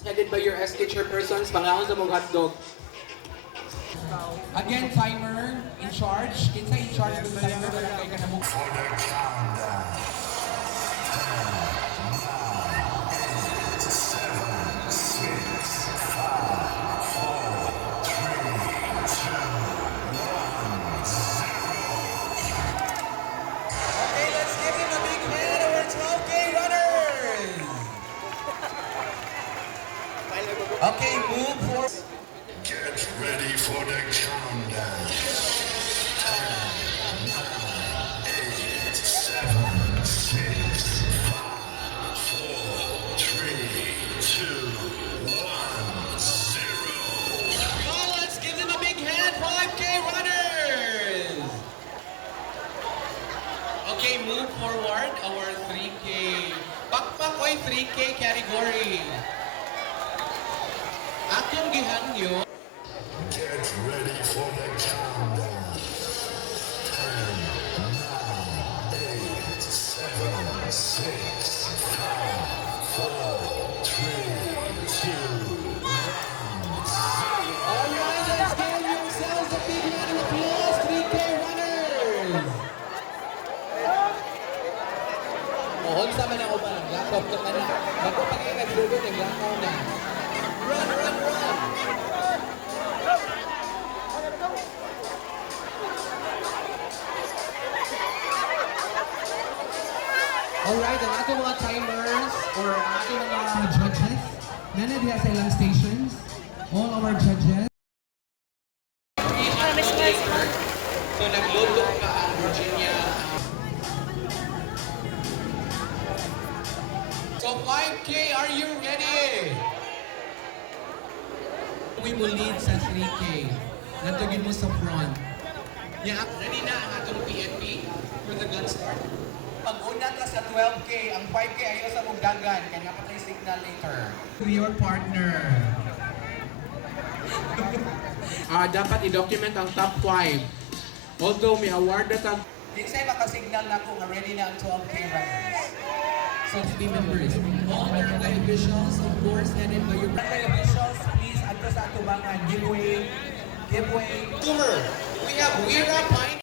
Headed by your SK chairpersons, pangaon sa mong hotdog. Again, timer in charge. Kinsa in charge ng timer para kay kanamo. Okay, let's give him a big hand, our 12K runners. Okay, move forward. Get ready for the countdown. 10, 9, 8, 7, 6, 5, 4, 3, 2, 1, 0. Oh, let's give them a big hand, 5K runners. Okay, move forward, our 3K. Pakpak oy 3K category. Akong gihangyo. Get ready for the countdown. 10, 9, 8, 7, 6, 5, 4, 3, 2, 1, 0. Alright, let's give yourselves a big round of applause, 3K runners. Mohon sa man ako ba? Laptop ka na. Bago pa kayo nagdugod, naglakaw na. Run, run, run. Alright, ang ating mga timers or ang ating mga judges, nanad diha sa ilang stations. All our judges. So nagluto ka ang Virginia. So 5K, are you ready? We will lead sa 3K. Natugin mo sa front. Yeah, ready na ang atong PNP for the gun start? Pag-una ka sa 12K, ang 5K ayaw sa mong dagan, kaya nga patay signal later. To your partner. Dapat i-document ang top 5. Although may award na tag... Di sa'yo makasignal na kung ready na ang 12K runners. So to be members, all barangay officials, of course, headed by your Barangay officials, please, adto sa atubangan, giveaway. Boomer, we have Wira Pine.